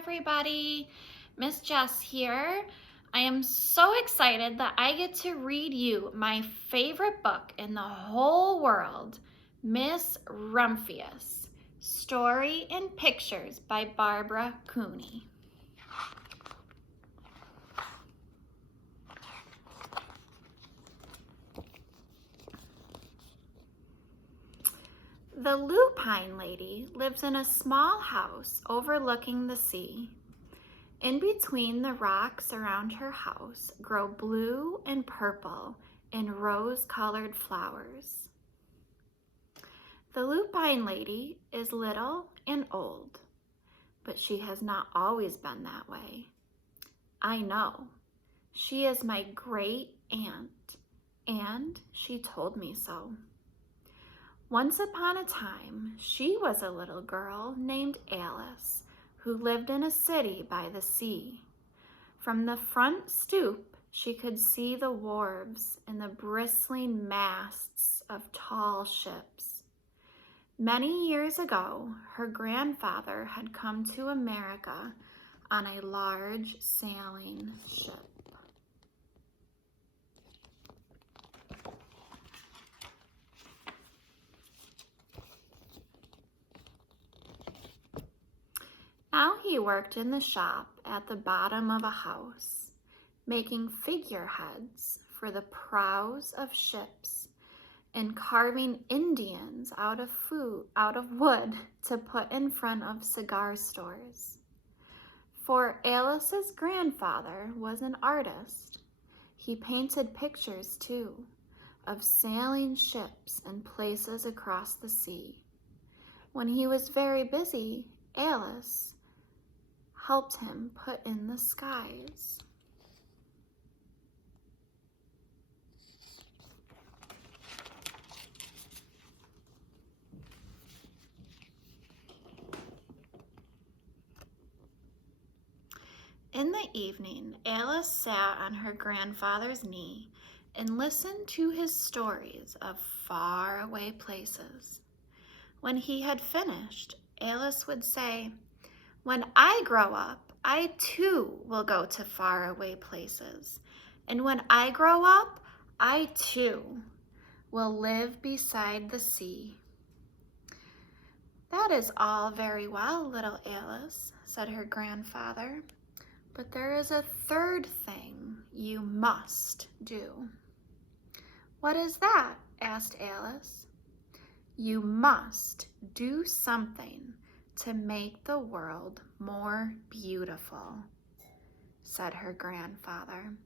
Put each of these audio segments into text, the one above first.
everybody. Miss Jess here. I am so excited that I get to read you my favorite book in the whole world, Miss Rumphius, Story and Pictures by Barbara Cooney. The lupine lady lives in a small house overlooking the sea. In between the rocks around her house grow blue and purple and rose-colored flowers. The lupine lady is little and old, but she has not always been that way. I know. She is my great aunt, and she told me so. Once upon a time, she was a little girl named Alice who lived in a city by the sea. From the front stoop, she could see the wharves and the bristling masts of tall ships. Many years ago, her grandfather had come to America on a large sailing ship. Now he worked in the shop at the bottom of a house, making figureheads for the prows of ships and carving Indians out of wood to put in front of cigar stores. For Alice's grandfather was an artist. He painted pictures too of sailing ships and places across the sea. When he was very busy, Alice helped him put in the skies. In the evening, Alice sat on her grandfather's knee and listened to his stories of faraway places. When he had finished, Alice would say, "When I grow up, I too will go to faraway places. And when I grow up, I too will live beside the sea." "That is all very well, little Alice," said her grandfather, "but there is a third thing you must do." "What is that?" asked Alice. "You must do something to make the world more beautiful," said her grandfather.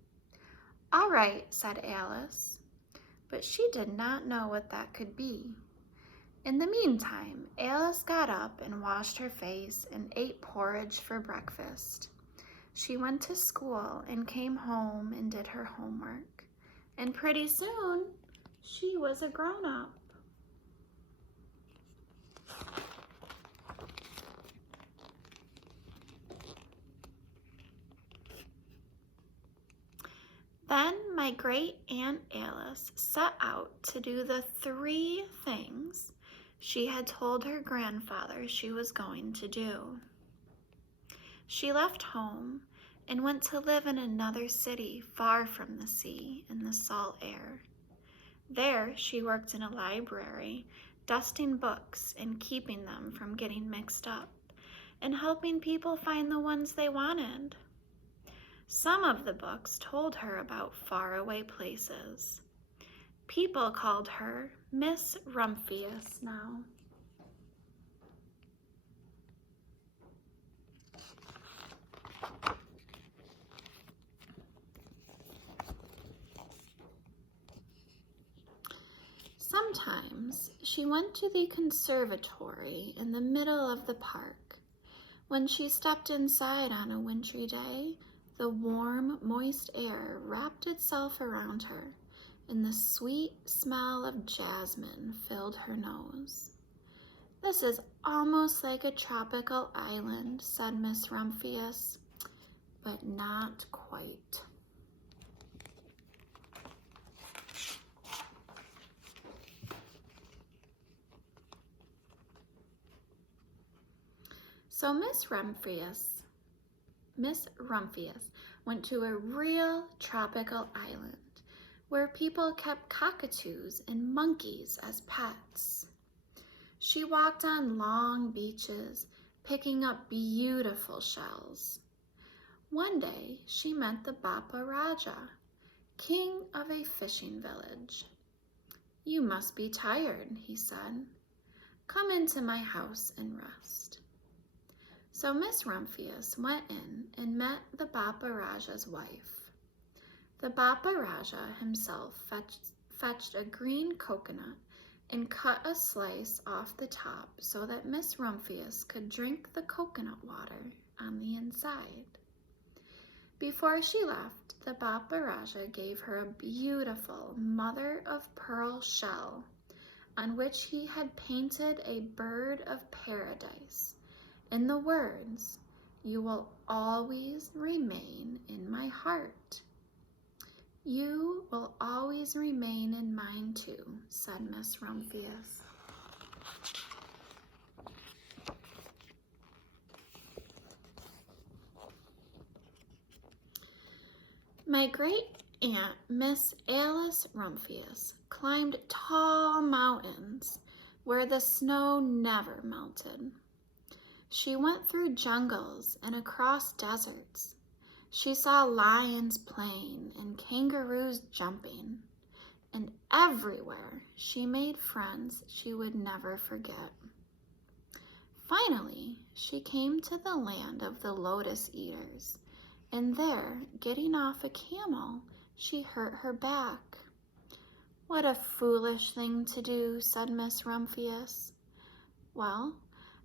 "All right," said Alice, but she did not know what that could be. In the meantime, Alice got up and washed her face and ate porridge for breakfast. She went to school and came home and did her homework, and pretty soon she was a grown-up. Then my great Aunt Alice set out to do the 3 things she had told her grandfather she was going to do. She left home and went to live in another city far from the sea in the salt air. There she worked in a library, dusting books and keeping them from getting mixed up, and helping people find the ones they wanted. Some of the books told her about faraway places. People called her Miss Rumphius now. Sometimes she went to the conservatory in the middle of the park. When she stepped inside on a wintry day, the warm, moist air wrapped itself around her, and the sweet smell of jasmine filled her nose. "This is almost like a tropical island," said Miss Rumphius, "but not quite." So Miss Rumphius Miss Rumphius went to a real tropical island where people kept cockatoos and monkeys as pets. She walked on long beaches, picking up beautiful shells. One day, she met the Bapa Raja, king of a fishing village. "You must be tired," he said. "Come into my house and rest." So Miss Rumphius went in and met the Bapa Raja's wife. The Bapa Raja himself fetched a green coconut and cut a slice off the top so that Miss Rumphius could drink the coconut water on the inside. Before she left, the Bapa Raja gave her a beautiful mother-of-pearl shell on which he had painted a bird of paradise and the words, "You will always remain in my heart." "You will always remain in mine too," said Miss Rumphius. My great-aunt, Miss Alice Rumphius, climbed tall mountains where the snow never melted. She went through jungles and across deserts. She saw lions playing and kangaroos jumping, and everywhere she made friends she would never forget. Finally, she came to the land of the lotus eaters, and there, getting off a camel, she hurt her back. "What a foolish thing to do," said Miss Rumphius. "Well,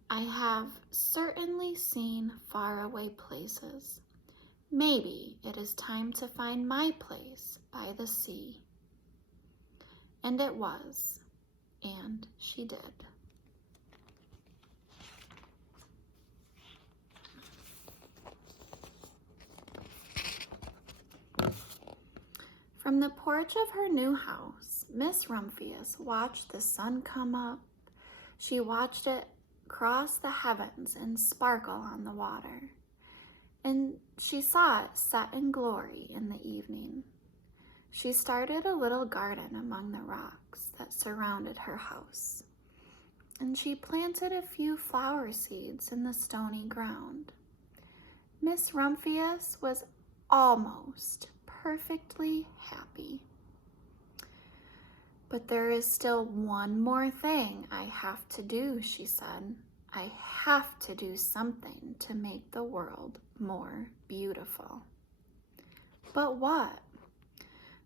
I have certainly seen faraway places. Maybe it is time to find my place by the sea." And it was, and she did. From the porch of her new house, Miss Rumphius watched the sun come up. She watched it cross the heavens and sparkle on the water, and she saw it set in glory in the evening. She started a little garden among the rocks that surrounded her house, and she planted a few flower seeds in the stony ground. Miss Rumphius was almost perfectly happy. "But there is still one more thing I have to do," she said. "I have to do something to make the world more beautiful." "But what?"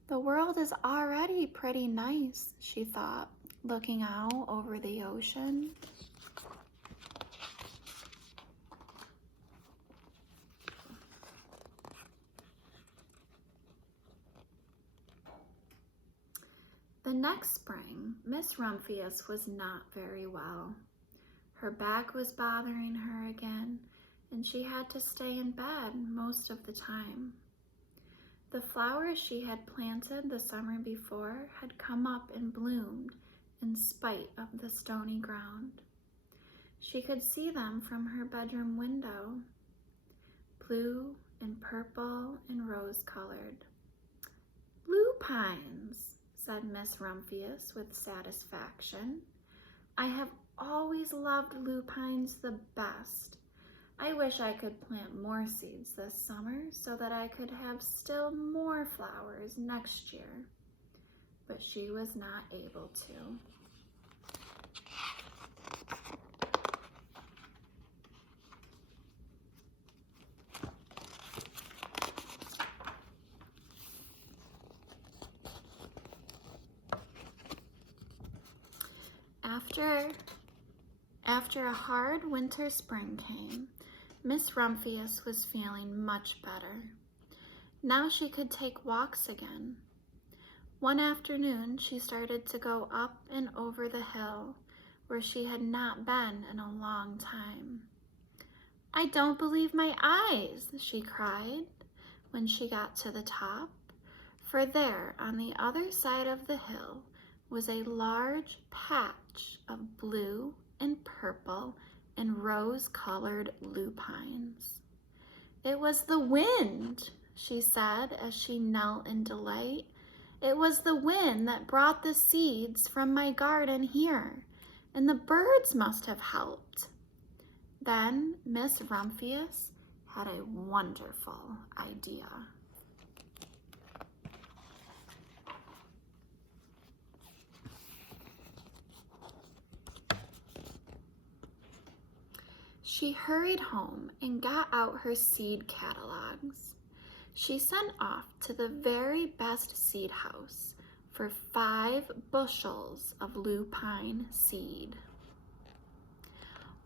"The world is already pretty nice," she thought, looking out over the ocean. The next spring, Miss Rumphius was not very well. Her back was bothering her again, and she had to stay in bed most of the time. The flowers she had planted the summer before had come up and bloomed in spite of the stony ground. She could see them from her bedroom window, blue and purple and rose-colored. "Blue pines," said Miss Rumphius with satisfaction. "I have always loved lupines the best. I wish I could plant more seeds this summer so that I could have still more flowers next year." But she was not able to. After a hard winter spring came, Miss Rumphius was feeling much better. Now she could take walks again. One afternoon, she started to go up and over the hill where she had not been in a long time. "I don't believe my eyes," she cried when she got to the top, for there on the other side of the hill was a large patch of blue and purple and rose-colored lupines. It was the wind, she said as she knelt in delight. It was the wind that brought the seeds from my garden here, and the birds must have helped. Then Miss Rumphius had a wonderful idea. She hurried home and got out her seed catalogs. She sent off to the very best seed house for 5 bushels of lupine seed.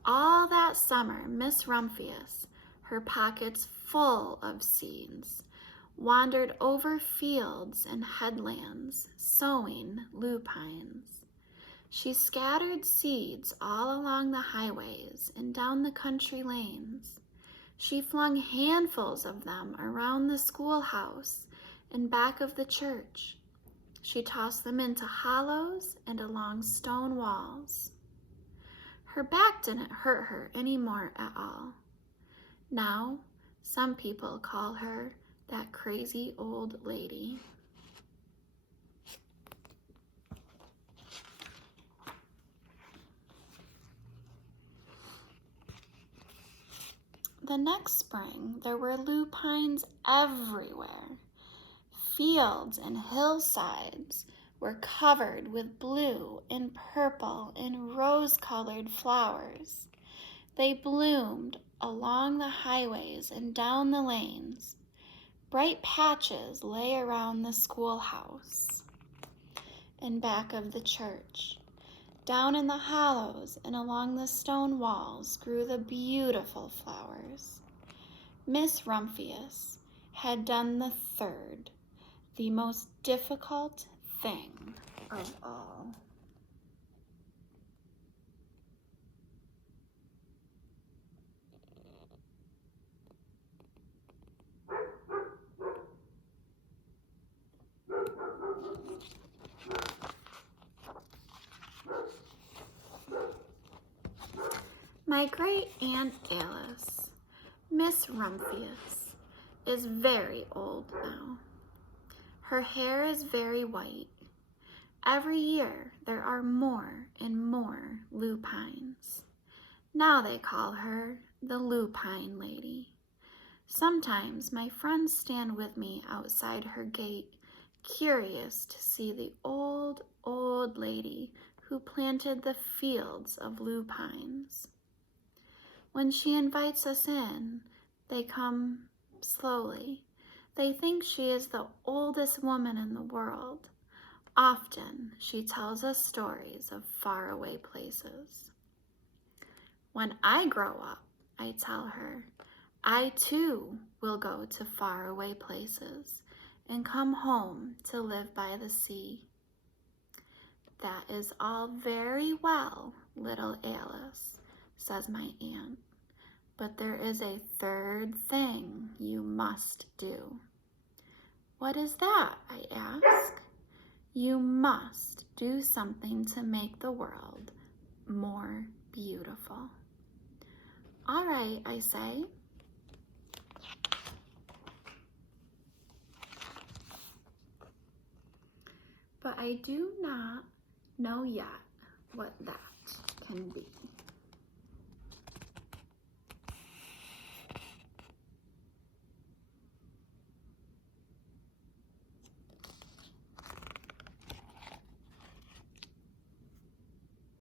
All that summer, Miss Rumphius, her pockets full of seeds, wandered over fields and headlands, sowing lupines. She scattered seeds all along the highways and down the country lanes. She flung handfuls of them around the schoolhouse and back of the church. She tossed them into hollows and along stone walls. Her back didn't hurt her anymore at all. Now, some people call her that crazy old lady. The next spring, there were lupines everywhere. Fields and hillsides were covered with blue and purple and rose-colored flowers. They bloomed along the highways and down the lanes. Bright patches lay around the schoolhouse and back of the church. Down in the hollows and along the stone walls grew the beautiful flowers. Miss Rumphius had done the third, the most difficult thing of all. My great Aunt Alice, Miss Rumphius, is very old now. Her hair is very white. Every year there are more and more lupines. Now they call her the Lupine Lady. Sometimes my friends stand with me outside her gate, curious to see the old, old lady who planted the fields of lupines. When she invites us in, they come slowly. They think she is the oldest woman in the world. Often she tells us stories of faraway places. When I grow up, I tell her, I too will go to faraway places and come home to live by the sea. That is all very well, little Alice, says my aunt, but there is a third thing you must do. What is that? I ask. You must do something to make the world more beautiful. All right, I say. But I do not know yet what that can be.